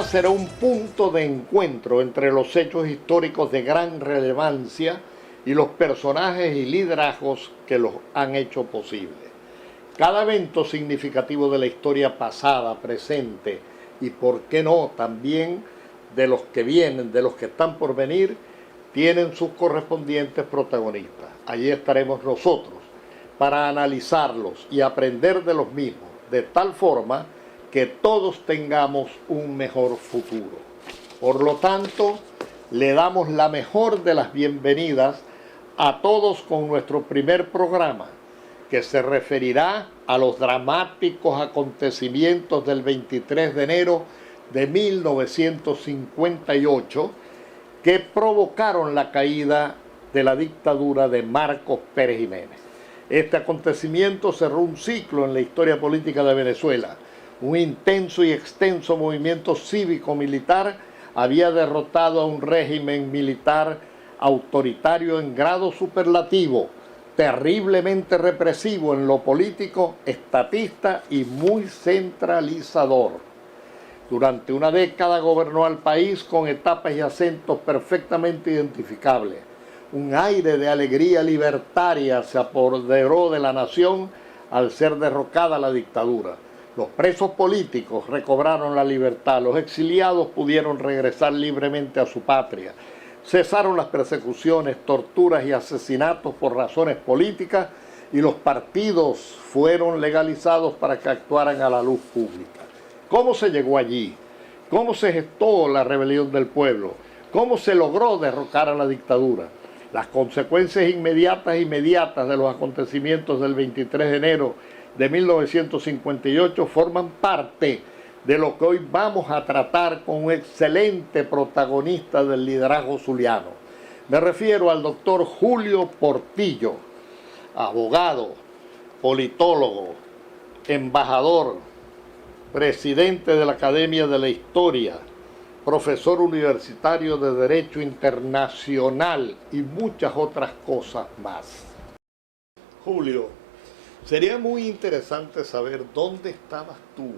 Esta será un punto de encuentro entre los hechos históricos de gran relevancia y los personajes y liderazgos que los han hecho posible. Cada evento significativo de la historia pasada, presente y, por qué no, también de los que vienen, de los que están por venir, tienen sus correspondientes protagonistas. Allí estaremos nosotros para analizarlos y aprender de los mismos, de tal forma que todos tengamos un mejor futuro. Por lo tanto, le damos la mejor de las bienvenidas a todos con nuestro primer programa, que se referirá a los dramáticos acontecimientos del 23 de enero de 1958 que provocaron la caída de la dictadura de Marcos Pérez Jiménez. Este acontecimiento cerró un ciclo en la historia política de Venezuela. Un intenso y extenso movimiento cívico-militar había derrotado a un régimen militar autoritario en grado superlativo, terriblemente represivo en lo político, estatista y muy centralizador. Durante una década gobernó al país con etapas y acentos perfectamente identificables. Un aire de alegría libertaria se apoderó de la nación al ser derrocada la dictadura. Los presos políticos recobraron la libertad, los exiliados pudieron regresar libremente a su patria. Cesaron las persecuciones, torturas y asesinatos por razones políticas y los partidos fueron legalizados para que actuaran a la luz pública. ¿Cómo se llegó allí? ¿Cómo se gestó la rebelión del pueblo? ¿Cómo se logró derrocar a la dictadura? Las consecuencias inmediatas de los acontecimientos del 23 de enero de 1958 forman parte de lo que hoy vamos a tratar con un excelente protagonista del liderazgo zuliano. Me refiero al doctor Julio Portillo, abogado, politólogo, embajador, presidente de la Academia de la Historia, profesor universitario de Derecho Internacional y muchas otras cosas más. Julio, sería muy interesante saber dónde estabas tú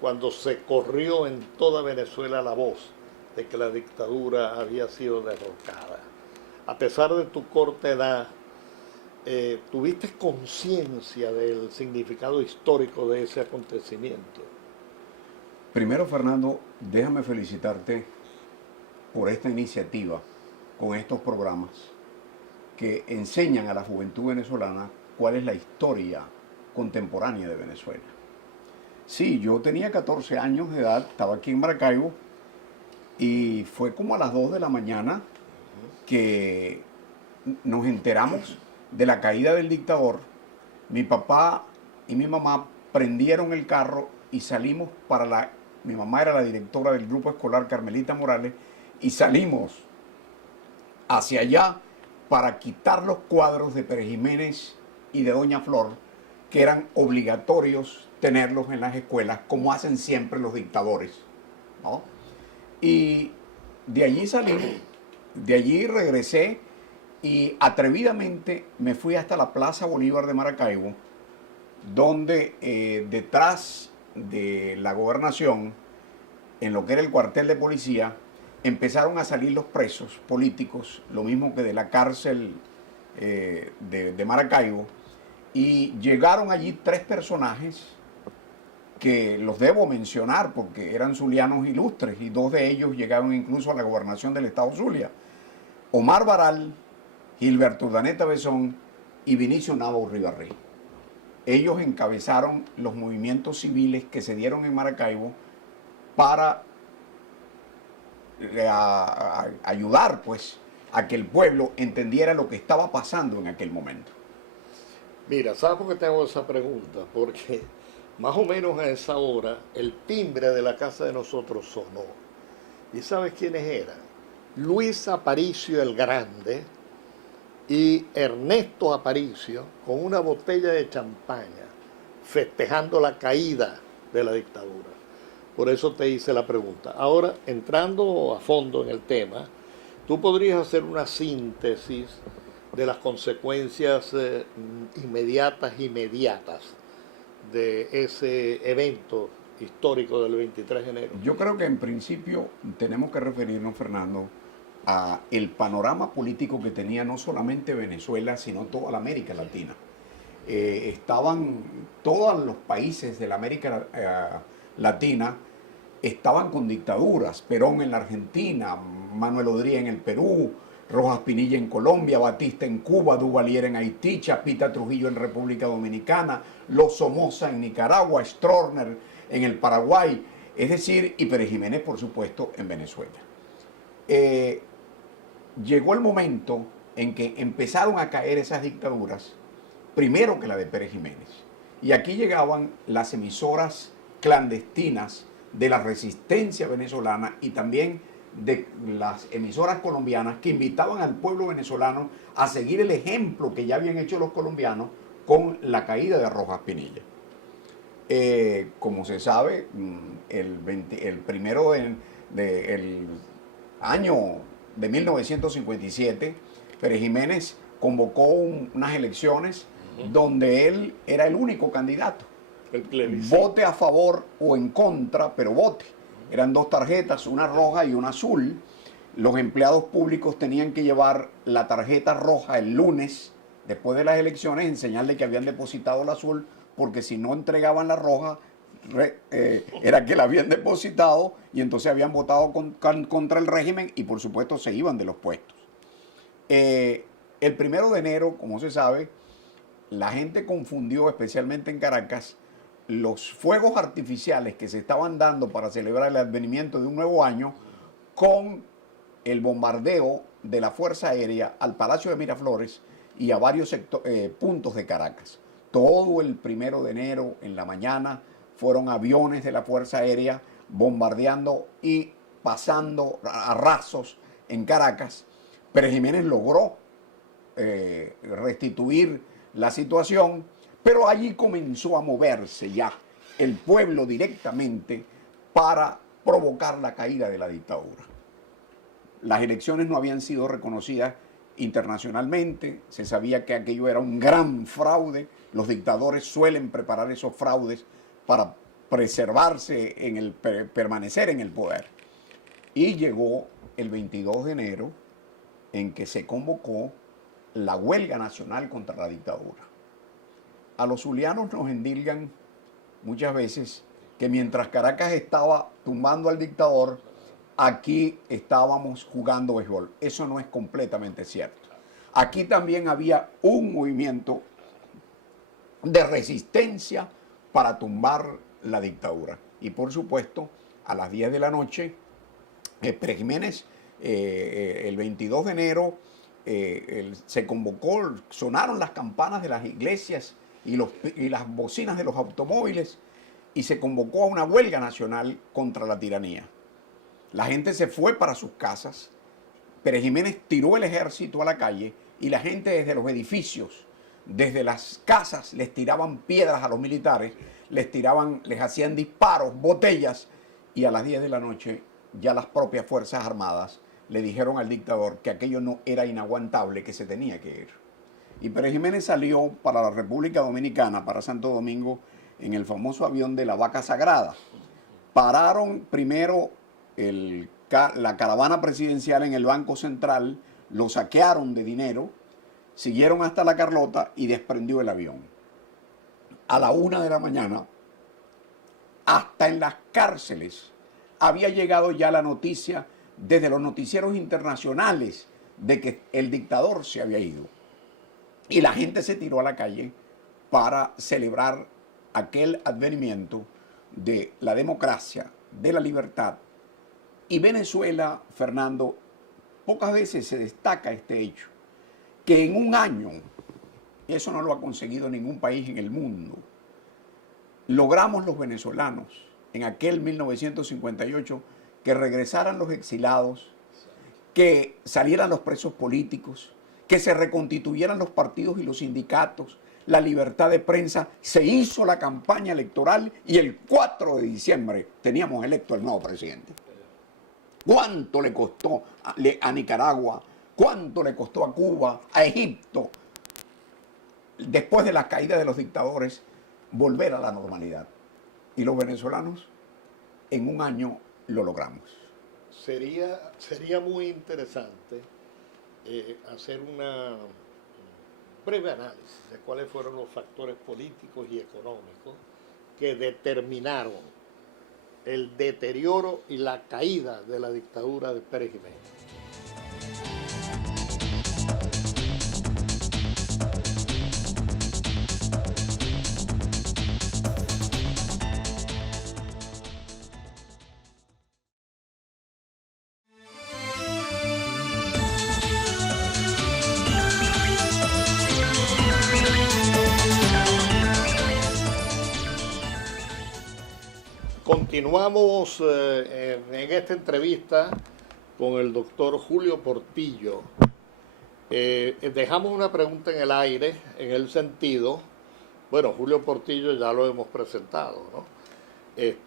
cuando se corrió en toda Venezuela la voz de que la dictadura había sido derrocada. A pesar de tu corta edad, ¿tuviste conciencia del significado histórico de ese acontecimiento? Primero, Fernando, déjame felicitarte por esta iniciativa con estos programas que enseñan a la juventud venezolana cuál es la historia contemporánea de Venezuela. Sí, yo tenía 14 años de edad, estaba aquí en Maracaibo y fue como a las 2 de la mañana que nos enteramos de la caída del dictador. Mi papá y mi mamá prendieron el carro y salimos para mi mamá era la directora del grupo escolar Carmelita Morales y salimos hacia allá para quitar los cuadros de Pérez Jiménez y de Doña Flor, que eran obligatorios tenerlos en las escuelas, como hacen siempre los dictadores, ¿no? Y de allí salí, de allí regresé y atrevidamente me fui hasta la Plaza Bolívar de Maracaibo, donde detrás de la gobernación, en lo que era el cuartel de policía, empezaron a salir los presos políticos, lo mismo que de la cárcel de Maracaibo, y llegaron allí 3 personajes que los debo mencionar porque eran zulianos ilustres y 2 de ellos llegaron incluso a la gobernación del estado Zulia: Omar Baral, Gilberto Urdaneta Bezón y Vinicio Nava Urribarri. Ellos encabezaron los movimientos civiles que se dieron en Maracaibo para ayudar pues a que el pueblo entendiera lo que estaba pasando en aquel momento. Mira, ¿sabes por qué te hago esa pregunta? Porque más o menos a esa hora el timbre de la casa de nosotros sonó. ¿Y sabes quiénes eran? Luis Aparicio el Grande y Ernesto Aparicio con una botella de champaña festejando la caída de la dictadura. Por eso te hice la pregunta. Ahora, entrando a fondo en el tema, tú podrías hacer una síntesis de las consecuencias inmediatas de ese evento histórico del 23 de enero? Yo creo que en principio tenemos que referirnos, Fernando, a el panorama político que tenía no solamente Venezuela, sino toda la América Latina. Estaban todos los países de la América Latina estaban con dictaduras. Perón en la Argentina, Manuel Odría en el Perú, Rojas Pinilla en Colombia, Batista en Cuba, Duvalier en Haití, Chapita Trujillo en República Dominicana, Los Somoza en Nicaragua, Stroessner en el Paraguay, es decir, y Pérez Jiménez, por supuesto, en Venezuela. Llegó el momento en que empezaron a caer esas dictaduras, primero que la de Pérez Jiménez. Y aquí llegaban las emisoras clandestinas de la resistencia venezolana y también de las emisoras colombianas que invitaban al pueblo venezolano a seguir el ejemplo que ya habían hecho los colombianos con la caída de Rojas Pinilla. Como se sabe, el primero del año de 1957, Pérez Jiménez convocó unas elecciones donde él era el único candidato. Vote a favor o en contra, pero vote. Eran dos tarjetas, una roja y una azul. Los empleados públicos tenían que llevar la tarjeta roja el lunes, después de las elecciones, en señal de que habían depositado la azul, porque si no entregaban la roja, era que la habían depositado y entonces habían votado contra el régimen y por supuesto se iban de los puestos. El 1 de enero, como se sabe, la gente confundió, especialmente en Caracas, los fuegos artificiales que se estaban dando para celebrar el advenimiento de un nuevo año con el bombardeo de la Fuerza Aérea al Palacio de Miraflores y a varios puntos de Caracas. Todo el 1 de enero en la mañana fueron aviones de la Fuerza Aérea bombardeando y pasando a rasos en Caracas. Pérez Jiménez logró restituir la situación, pero allí comenzó a moverse ya el pueblo directamente para provocar la caída de la dictadura. Las elecciones no habían sido reconocidas internacionalmente, se sabía que aquello era un gran fraude. Los dictadores suelen preparar esos fraudes para preservarse, permanecer en el poder. Y llegó el 22 de enero en que se convocó la huelga nacional contra la dictadura. A los zulianos nos endilgan muchas veces que mientras Caracas estaba tumbando al dictador, aquí estábamos jugando béisbol. Eso no es completamente cierto. Aquí también había un movimiento de resistencia para tumbar la dictadura. Y por supuesto, a las 10 de la noche, Pérez Jiménez, el 22 de enero, se convocó, sonaron las campanas de las iglesias y las bocinas de los automóviles y se convocó a una huelga nacional contra la tiranía. La gente se fue para sus casas, Pérez Jiménez tiró el ejército a la calle y la gente desde los edificios, desde las casas, les tiraban piedras a los militares, les hacían disparos, botellas, y a las 10 de la noche ya las propias Fuerzas Armadas le dijeron al dictador que aquello no era inaguantable, que se tenía que ir. Y Pérez Jiménez salió para la República Dominicana, para Santo Domingo, en el famoso avión de la Vaca Sagrada. Pararon primero la caravana presidencial en el Banco Central, lo saquearon de dinero, siguieron hasta la Carlota y desprendió el avión. A la 1 de la mañana, hasta en las cárceles, había llegado ya la noticia desde los noticieros internacionales de que el dictador se había ido. Y la gente se tiró a la calle para celebrar aquel advenimiento de la democracia, de la libertad. Y Venezuela, Fernando, pocas veces se destaca este hecho, que en un año, eso no lo ha conseguido ningún país en el mundo, logramos los venezolanos en aquel 1958 que regresaran los exilados, que salieran los presos políticos, que se reconstituyeran los partidos y los sindicatos, la libertad de prensa, se hizo la campaña electoral y el 4 de diciembre teníamos electo el nuevo presidente. ¿Cuánto le costó a Nicaragua? ¿Cuánto le costó a Cuba, a Egipto, después de la caída de los dictadores, volver a la normalidad? y los venezolanos en un año lo logramos. Sería muy interesante hacer un breve análisis de cuáles fueron los factores políticos y económicos que determinaron el deterioro y la caída de la dictadura de Pérez Jiménez. Continuamos en esta entrevista con el doctor Julio Portillo. Dejamos una pregunta en el aire, en el sentido, bueno, Julio Portillo ya lo hemos presentado, ¿no?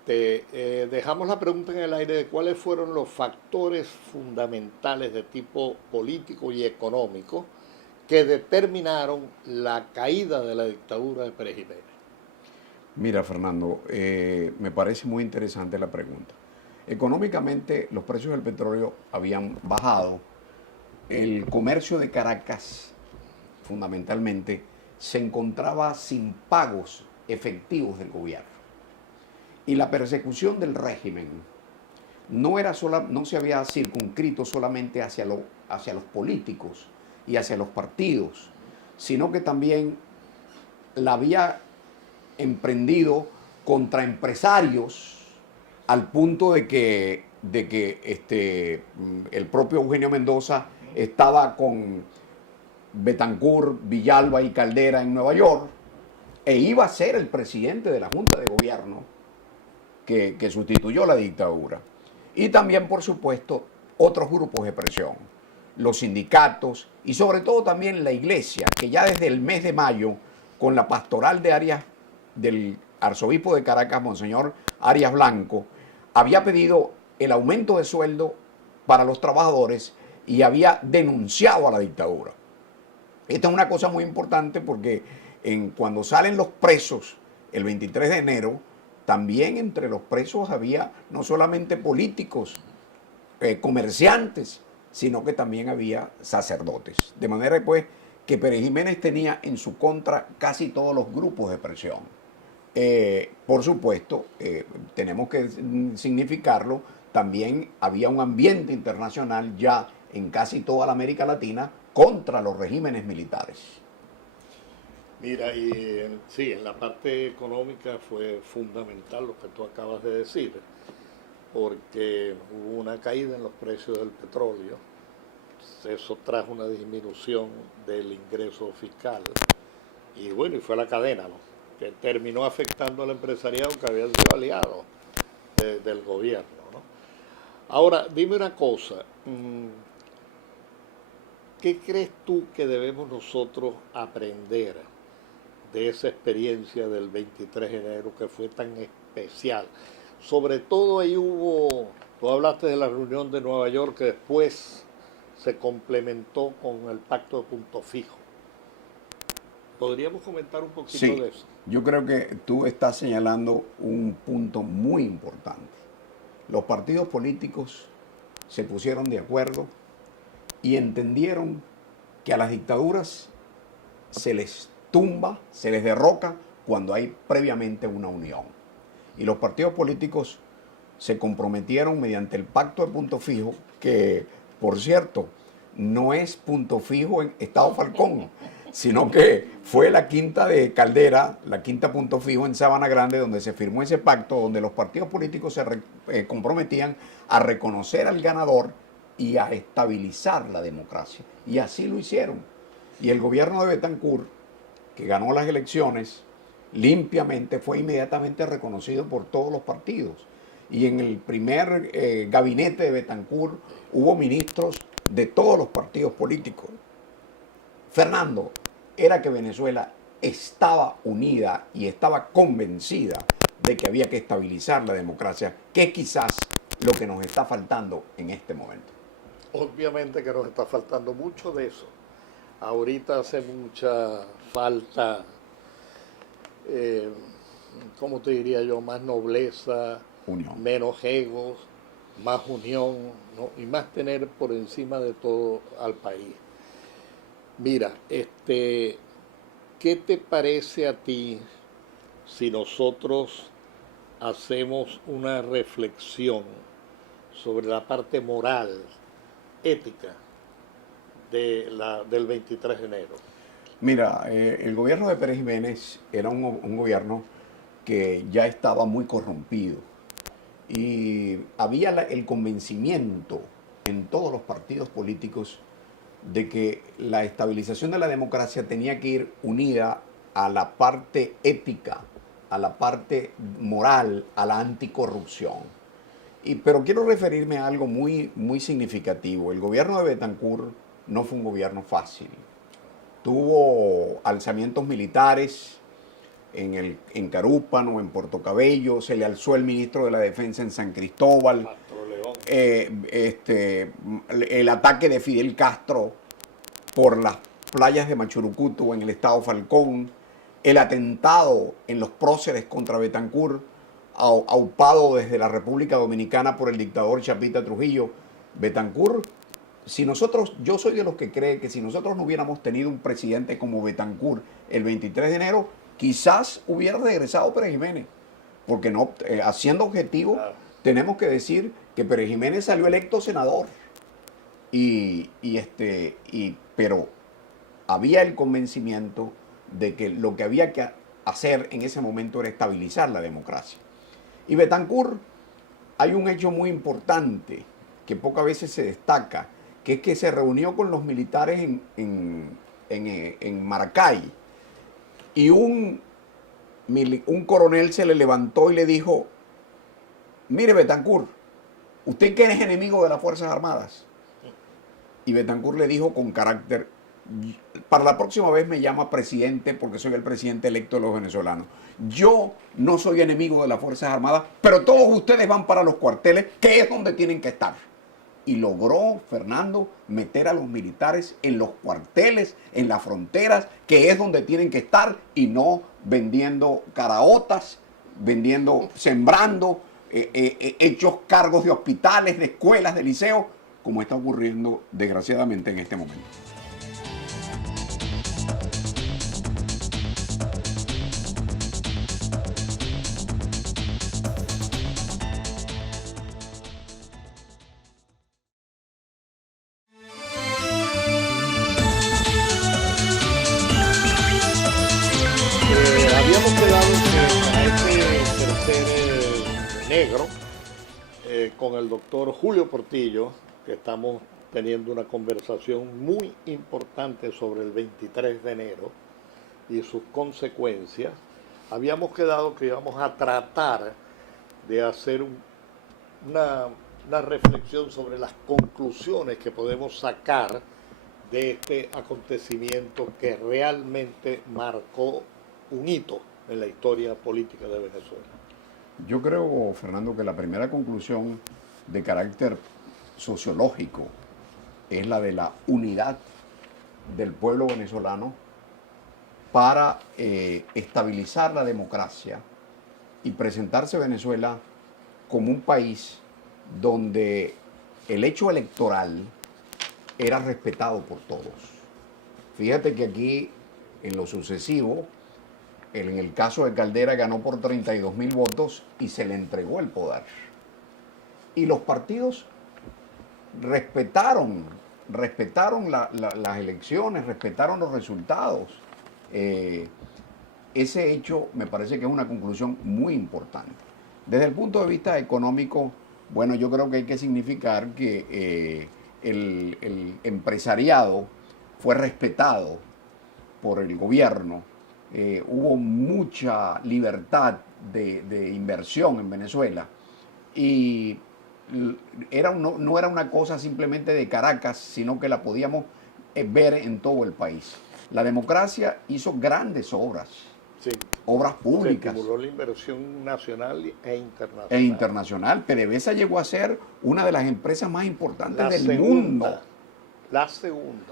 Dejamos la pregunta en el aire de cuáles fueron los factores fundamentales de tipo político y económico que determinaron la caída de la dictadura de Pérez Jiménez. Mira, Fernando, me parece muy interesante la pregunta. Económicamente, los precios del petróleo habían bajado. El comercio de Caracas, fundamentalmente, se encontraba sin pagos efectivos del gobierno. Y la persecución del régimen no se había circunscrito solamente hacia los políticos y hacia los partidos, sino que también la había emprendido contra empresarios al punto de que el propio Eugenio Mendoza estaba con Betancourt, Villalba y Caldera en Nueva York e iba a ser el presidente de la Junta de Gobierno que sustituyó la dictadura. Y también, por supuesto, otros grupos de presión, los sindicatos y sobre todo también la iglesia, que ya desde el mes de mayo, con la pastoral del arzobispo de Caracas, Monseñor Arias Blanco, había pedido el aumento de sueldo para los trabajadores y había denunciado a la dictadura. Esta es una cosa muy importante porque cuando salen los presos el 23 de enero, también entre los presos había no solamente políticos, comerciantes, sino que también había sacerdotes. De manera pues que Pérez Jiménez tenía en su contra casi todos los grupos de presión. Por supuesto, tenemos que significarlo, también había un ambiente internacional ya en casi toda la América Latina contra los regímenes militares. Mira, y sí, en la parte económica fue fundamental lo que tú acabas de decir, porque hubo una caída en los precios del petróleo, eso trajo una disminución del ingreso fiscal, y bueno, y fue la cadena, ¿no?, que terminó afectando al empresariado que había sido aliado del gobierno, ¿no? Ahora, dime una cosa, ¿qué crees tú que debemos nosotros aprender de esa experiencia del 23 de enero que fue tan especial? Sobre todo ahí tú hablaste de la reunión de Nueva York que después se complementó con el pacto de punto fijo. ¿Podríamos comentar un poquito de eso? Yo creo que tú estás señalando un punto muy importante. Los partidos políticos se pusieron de acuerdo y entendieron que a las dictaduras se les tumba, se les derroca cuando hay previamente una unión. Y los partidos políticos se comprometieron mediante el pacto de punto fijo, que, por cierto, no es punto fijo en Estado Falcón, sino que fue la quinta de Caldera, la quinta punto fijo en Sabana Grande, donde se firmó ese pacto, donde los partidos políticos se comprometían a reconocer al ganador y a estabilizar la democracia. Y así lo hicieron. Y el gobierno de Betancourt, que ganó las elecciones limpiamente, fue inmediatamente reconocido por todos los partidos. Y en el primer gabinete de Betancourt hubo ministros de todos los partidos políticos. Fernando, era que Venezuela estaba unida y estaba convencida de que había que estabilizar la democracia, que es quizás lo que nos está faltando en este momento. Obviamente que nos está faltando mucho de eso. Ahorita hace mucha falta ¿cómo te diría yo? Más nobleza, Unión. menos egos, más unión, ¿no? Y más tener por encima de todo al país. Mira, ¿qué te parece a ti si nosotros hacemos una reflexión sobre la parte moral, ética del 23 de enero? Mira, el gobierno de Pérez Jiménez era un gobierno que ya estaba muy corrompido y había el convencimiento en todos los partidos políticos de que la estabilización de la democracia tenía que ir unida a la parte ética, a la parte moral, a la anticorrupción. Pero quiero referirme a algo muy significativo. El gobierno de Betancur no fue un gobierno fácil. Tuvo alzamientos militares en Carúpano, en Puerto Cabello, se le alzó el ministro de la Defensa en San Cristóbal, el ataque de Fidel Castro por las playas de Machurucutu en el estado Falcón, el atentado en los próceres contra Betancur, aupado desde la República Dominicana por el dictador Chapita Trujillo. Betancur, yo soy de los que cree que si nosotros no hubiéramos tenido un presidente como Betancur el 23 de enero, quizás hubiera regresado Pérez Jiménez, porque no, haciendo objetivo, tenemos que decir que Pérez Jiménez salió electo senador, pero había el convencimiento de que lo que había que hacer en ese momento era estabilizar la democracia. Y Betancur, hay un hecho muy importante que pocas veces se destaca, que es que se reunió con los militares en Maracay, y un coronel se le levantó y le dijo: mire, Betancur, ¿usted que es enemigo de las Fuerzas Armadas? Y Betancur le dijo con carácter: para la próxima vez me llama presidente, porque soy el presidente electo de los venezolanos. Yo no soy enemigo de las Fuerzas Armadas, pero todos ustedes van para los cuarteles, que es donde tienen que estar. Y logró, Fernando, meter a los militares en los cuarteles, en las fronteras, que es donde tienen que estar, y no vendiendo caraotas, sembrando, hechos cargos de hospitales, de escuelas, de liceos, como está ocurriendo desgraciadamente en este momento. Habíamos quedado que para este tercer negro, con el doctor Julio Portillo, que estamos teniendo una conversación muy importante sobre el 23 de enero y sus consecuencias, habíamos quedado que íbamos a tratar de hacer una reflexión sobre las conclusiones que podemos sacar de este acontecimiento que realmente marcó un hito en la historia política de Venezuela. Yo creo, Fernando, que la primera conclusión de carácter sociológico es la de la unidad del pueblo venezolano para estabilizar la democracia y presentarse Venezuela como un país donde el hecho electoral era respetado por todos. Fíjate que aquí, en lo sucesivo, en el caso de Caldera, ganó por 32.000 votos y se le entregó el poder. Y los partidos respetaron las elecciones, respetaron los resultados. Ese hecho me parece que es una conclusión muy importante. Desde el punto de vista económico, bueno, yo creo que hay que significar que el empresariado fue respetado por el gobierno. Hubo mucha libertad de inversión en Venezuela y no era una cosa simplemente de Caracas, sino que la podíamos ver en todo el país. La democracia hizo grandes obras, sí, obras públicas. Se estimuló la inversión nacional e internacional. PDVSA llegó a ser una de las empresas más importantes del mundo.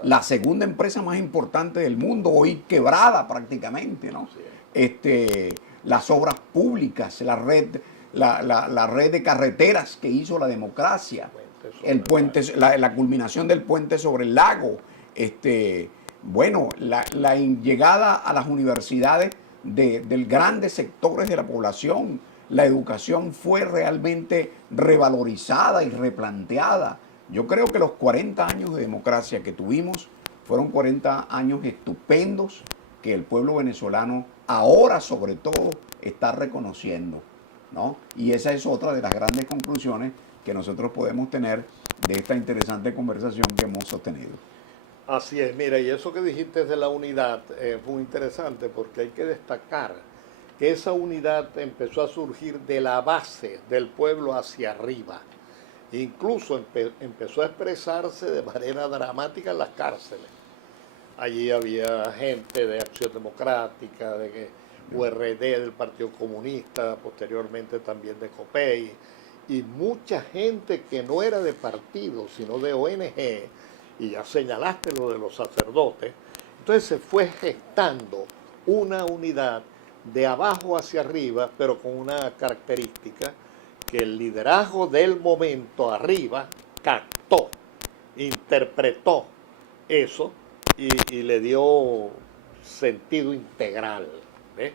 La segunda empresa más importante del mundo, hoy quebrada prácticamente, ¿no? Sí. las obras públicas, la red de carreteras que hizo la democracia, el puente, la culminación del puente sobre el lago, bueno, la llegada a las universidades de grandes sectores de la población. La educación fue realmente revalorizada y replanteada. Yo creo que los 40 años de democracia que tuvimos fueron 40 años estupendos que el pueblo venezolano ahora sobre todo está reconociendo, ¿no? Y esa es otra de las grandes conclusiones que nosotros podemos tener de esta interesante conversación que hemos sostenido. Así es, mira, y eso que dijiste de la unidad es muy interesante porque hay que destacar que esa unidad empezó a surgir de la base del pueblo hacia arriba. Incluso empezó a expresarse de manera dramática en las cárceles. Allí había gente de Acción Democrática, de URD, del Partido Comunista, posteriormente también de COPEI, y mucha gente que no era de partido, sino de ONG, y ya señalaste lo de los sacerdotes. Entonces se fue gestando una unidad de abajo hacia arriba, pero con una característica, que el liderazgo del momento arriba captó, interpretó eso y le dio sentido integral. ¿Ves?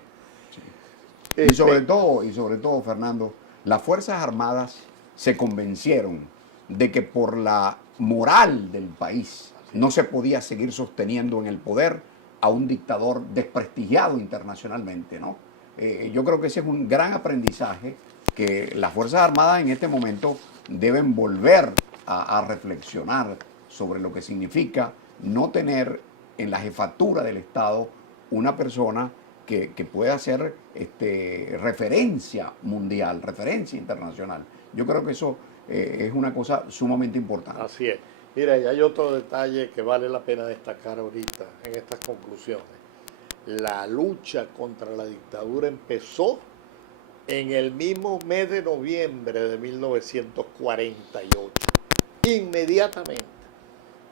Y sobre todo, Fernando, las Fuerzas Armadas se convencieron de que por la moral del país no se podía seguir sosteniendo en el poder a un dictador desprestigiado internacionalmente, ¿no? Yo creo que ese es un gran aprendizaje que las Fuerzas Armadas en este momento deben volver a reflexionar sobre lo que significa no tener en la jefatura del Estado una persona que pueda ser referencia mundial, referencia internacional. Yo creo que eso es una cosa sumamente importante. Así es. Mira, y hay otro detalle que vale la pena destacar ahorita en estas conclusiones. La lucha contra la dictadura empezó en el mismo mes de noviembre de 1948.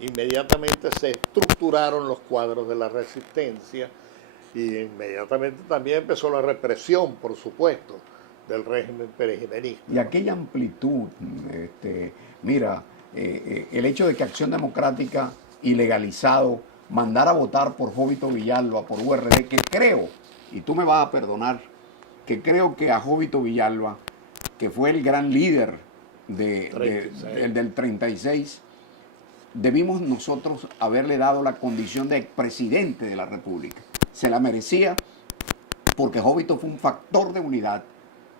Inmediatamente se estructuraron los cuadros de la resistencia y inmediatamente también empezó la represión, por supuesto, del régimen perejimenista. Y aquella amplitud, mira, el hecho de que Acción Democrática ilegalizado mandara a votar por Jovito Villalba, por URD, que creo, y tú me vas a perdonar, que creo que a Jovito Villalba, que fue el gran líder del 36, debimos nosotros haberle dado la condición de expresidente de la República. Se la merecía porque Jovito fue un factor de unidad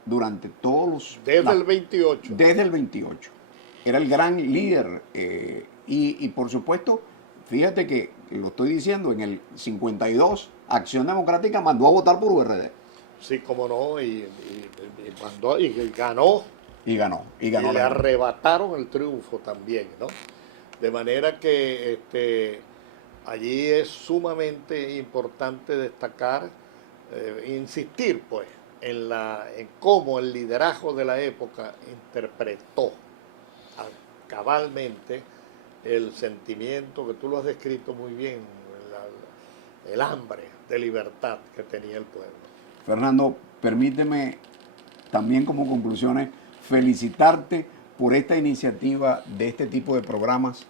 durante todos los... Desde el 28. Desde el 28. Era el gran líder y por supuesto, fíjate que lo estoy diciendo, en el 52 Acción Democrática mandó a votar por URD. Sí, cómo no, y mandó, y ganó. Y ganó. Y le arrebataron el triunfo también, ¿no? De manera que allí es sumamente importante destacar, insistir pues, en cómo el liderazgo de la época interpretó cabalmente el sentimiento que tú lo has descrito muy bien, el hambre de libertad que tenía el pueblo. Fernando, permíteme también como conclusiones felicitarte por esta iniciativa de este tipo de programas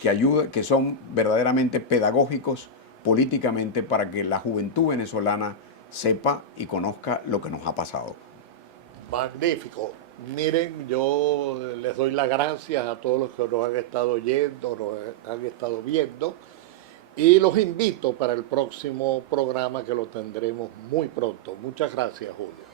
que son verdaderamente pedagógicos políticamente para que la juventud venezolana sepa y conozca lo que nos ha pasado. Magnífico. Miren, yo les doy las gracias a todos los que nos han estado oyendo, nos han estado viendo, y los invito para el próximo programa que lo tendremos muy pronto. Muchas gracias, Julio.